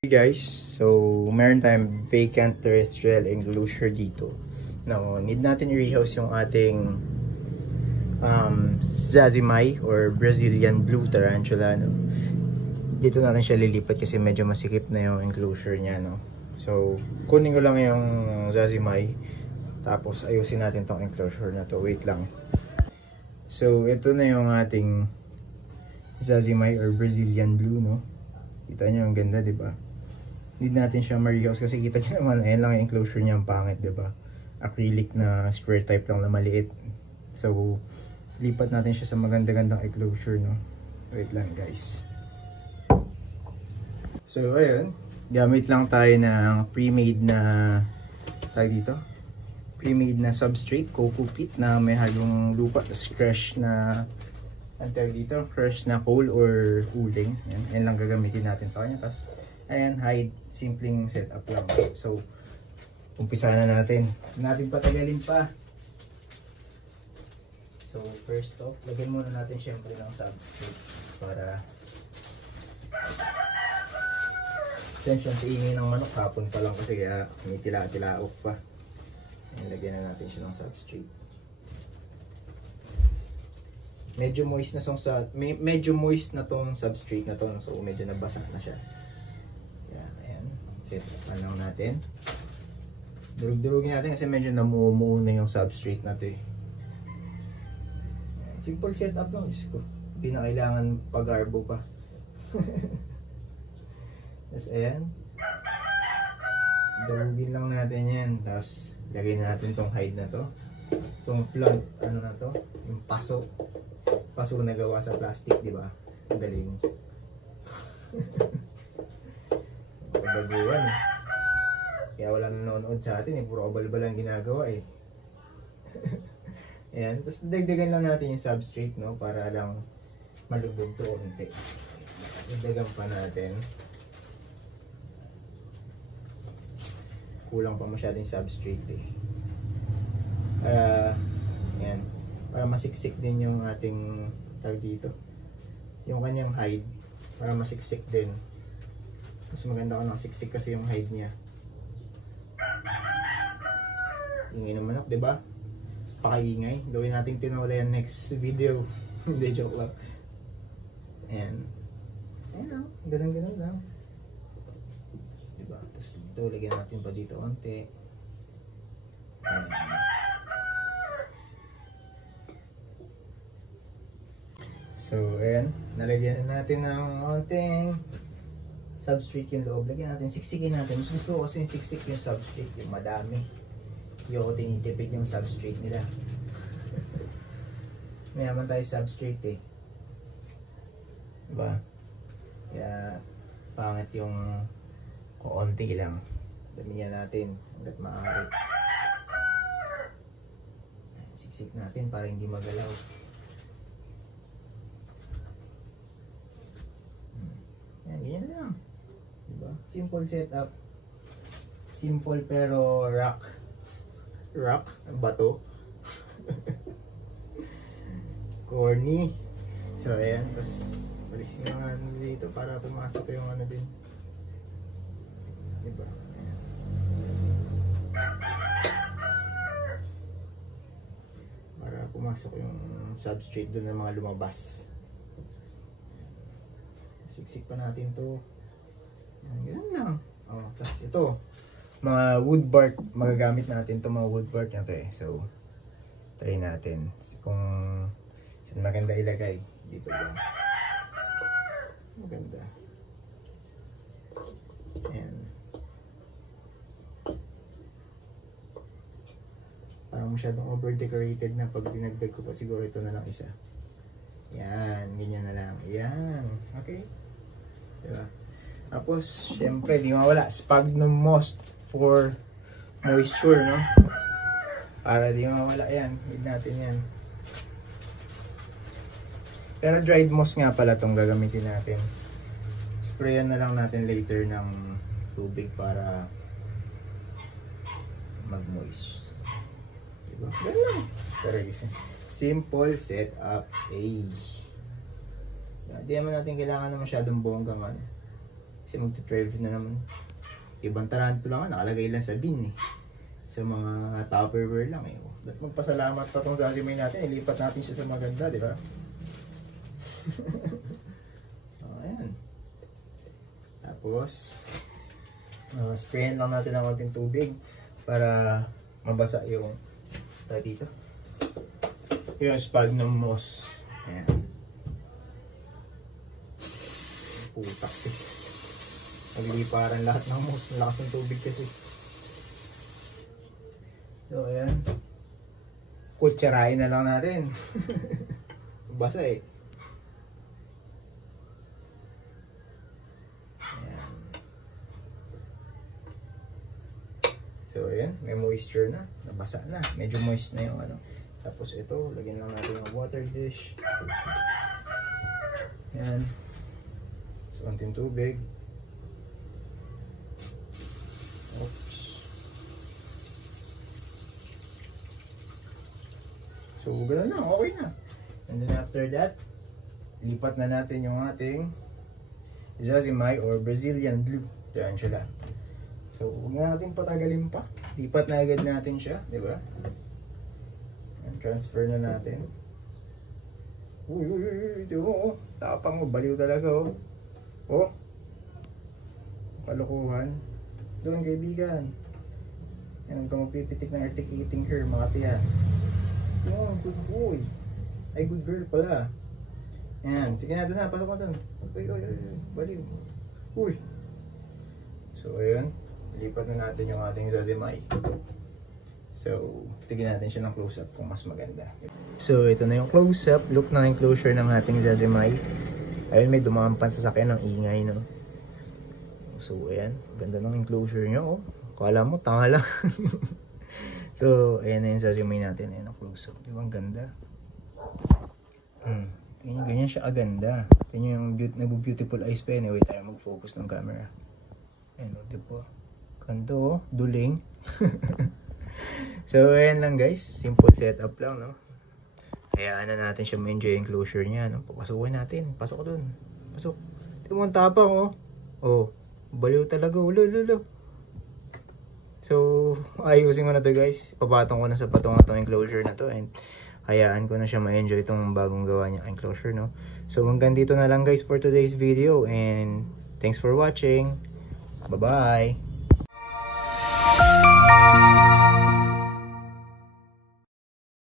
Hey guys, so meron tayong vacant terrestrial enclosure dito. Now, need natin i-rehouse yung ating Zazimay or Brazilian Blue Tarantula. No? Dito natin siya lilipat kasi medyo masikip na yung enclosure niya. No? So, kunin ko lang yung Zazimay. Tapos ayusin natin tong enclosure na to. Wait lang. So, ito na yung ating Zazimay or Brazilian Blue. No? Kita nyo, ang ganda, diba? Need natin siya ma-rehouse kasi kita nyo naman, ayan lang yung enclosure niya, ang pangit, diba? Acrylic na square type lang na maliit. So, lipat natin siya sa maganda-gandang enclosure, no? Wait lang, guys. So, ayun. Gamit lang tayo ng pre-made na, tawag dito? Pre-made na substrate, coco peat na may halong lupa, fresh na, ang tawag dito, fresh na coal or uling. Yan lang gagamitin natin sa kanya. Tapos, ayan, hide, simpleng setup lang. So, umpisa na natin. Natin patagalin pa. So, first off, lagyan muna natin syempre ng substrate para attention sa ingay ng manok. Hapon pa lang kasi kaya may tila-tilaok pa. Ayan, lagyan na natin siya ng substrate. Medyo moist na tong substrate na to, so medyo nabasa na siya. Ayan, set up lang natin. Durug-durugin natin kasi medyo namumuo na yung substrate na to eh. Ayan, simple setup lang is ko. Hindi na kailangan pag-arbo pa. Tapos ayan. Durugin lang natin yan. Tapos lagay natin tong hide na to. Tong plant, ano na to? Yung paso na gawa sa plastic, di ba? Ang galing. Baguhan. Kaya wala nanonood sa atin eh. Puro kabal-bal ang ginagawa eh. Ayan. Tapos dagdagan lang natin yung substrate, no? Para lang malubog to konti. Dagdagan pa natin. Kulang pa masyadong substrate eh. Ayan. Para masiksik din yung ating tag dito. Yung kanyang hide. Para masiksik din. Mas maganda kung nakasiksik kasi yung hide niya. Ingay ng manok, diba? Pakaingay. Gawin natin tinola yan next video. Hindi, joke lang. Ayan. Ayan lang. Ganun-ganun lang. Diba? Tapos dito, lagyan natin pa dito konti. Ayan. So, ayan. Nalagyan natin ng konting substrate yung loob. Lagyan natin. Siksikin natin. Mas gusto ko kasi yung siksik yung substrate. Yung madami. Yung ako tinitipid yung substrate nila. Mayaman tayo substrate eh. Diba? Kaya, pangit yung konti lang. Damihan natin. Hanggat maaari. Siksik natin para hindi magalaw. Yan lang. Diba? Simple setup. Simple pero rock. Bato. Corny. So ayan. Tapos balisin nga dito para pumasok yung ano din. Diba? Ayan. Para pumasok yung substrate doon ng mga lumabas. Siksik pa natin to. Ganun lang. Oh, tapos ito, mga wood bark, magagamit natin to mga wood bark na to eh. So, try natin kung saan maganda ilagay. Dito lang. Maganda. Ayan. Parang masyadong over-decorated na pag dinagdag ko pa. Siguro ito na lang isa. Yan, ganyan na lang. Yan. Okay. Diba? Tapos, syempre, di mawala. Sphagnum moss for moisture, no? Para di mawala yan. Need natin yan. Pero dried moss nga pala itong gagamitin natin. Sprayan na lang natin later ng tubig para mag-moist. Diba? Ganun lang. Pero simple setup A. Di naman natin kailangan na masyadong bonggang ano. Kasi magti-12 na naman. Ibang tarantula nga, nakalagay lang sa bin eh. Sa mga Tupperware lang eh. At magpasalamat pa tong Zazimay natin, ilipat natin siya sa maganda, di ba? Ayan. Tapos, sprayin lang natin ng konting tubig para mabasa yung dito. Yung sphagnum moss. Ayan. Putak eh. Nagliliparan lahat ng moss. Malakas ng tubig kasi. So, ayan. Kutsarain na lang natin. Basa eh. Ayan. So, ayan. May moisture na. Nabasa na. Medyo moist na yung ano. Tapos ito, lagyan lang natin yung water dish. Ayan. So, konting tubig. Oops. So, gano'n na. Okay na. And then after that, lipat na natin yung ating Zazimay or Brazilian Blue Tarantula. So, huwag na natin patagalin pa. Lipat na agad natin siya. Diba? And transfer na natin. Uy, uy, uy. Diba? Tapang mo. Baliw talaga. Oh. Oh. Kalukuhan. Doon, kaibigan. Yan, kung magpipitik ng articulating hair, mga tiyan. Oh, good boy. Ay, good girl pala. Yan. Sige na, doon na. Pasok na doon. Uy, uy, uy. Baliw. Uy. So, ayun. Lipat na natin yung ating Zazimay. So, tignan natin siya ng close-up kung mas maganda. So, ito na yung close-up. Look na yung closure ng ating Zazimay. Ayun, may dumaan pansasakyan ng ingay, no? So, ayan. Ganda ng enclosure niya, oh. Kala mo, tanga lang. So, ayan na yung Zazimay natin. Ayan ang close-up. Di ba ang ganda? Ganyan siya aganda. Ganyan yung nag-beautiful eyes pa yun. Wait tayo mag-focus ng camera. Ayan o, di ba? Ganda o. Duling. So, ayan lang guys. Simple setup lang, no? Hayaan na natin siya ma-enjoy yung closure niya, no? Papasukin natin. Pasok dun. Pasok. Di mo ang tapang, oh. Oh. Baliw talaga. Ulo. So, ayusin ko na to guys. Papatong ko na sa patong itong enclosure na to. And hayaan ko na siya ma-enjoy itong bagong gawa niya enclosure, no? So, hanggang dito na lang guys for today's video. And thanks for watching. Bye-bye!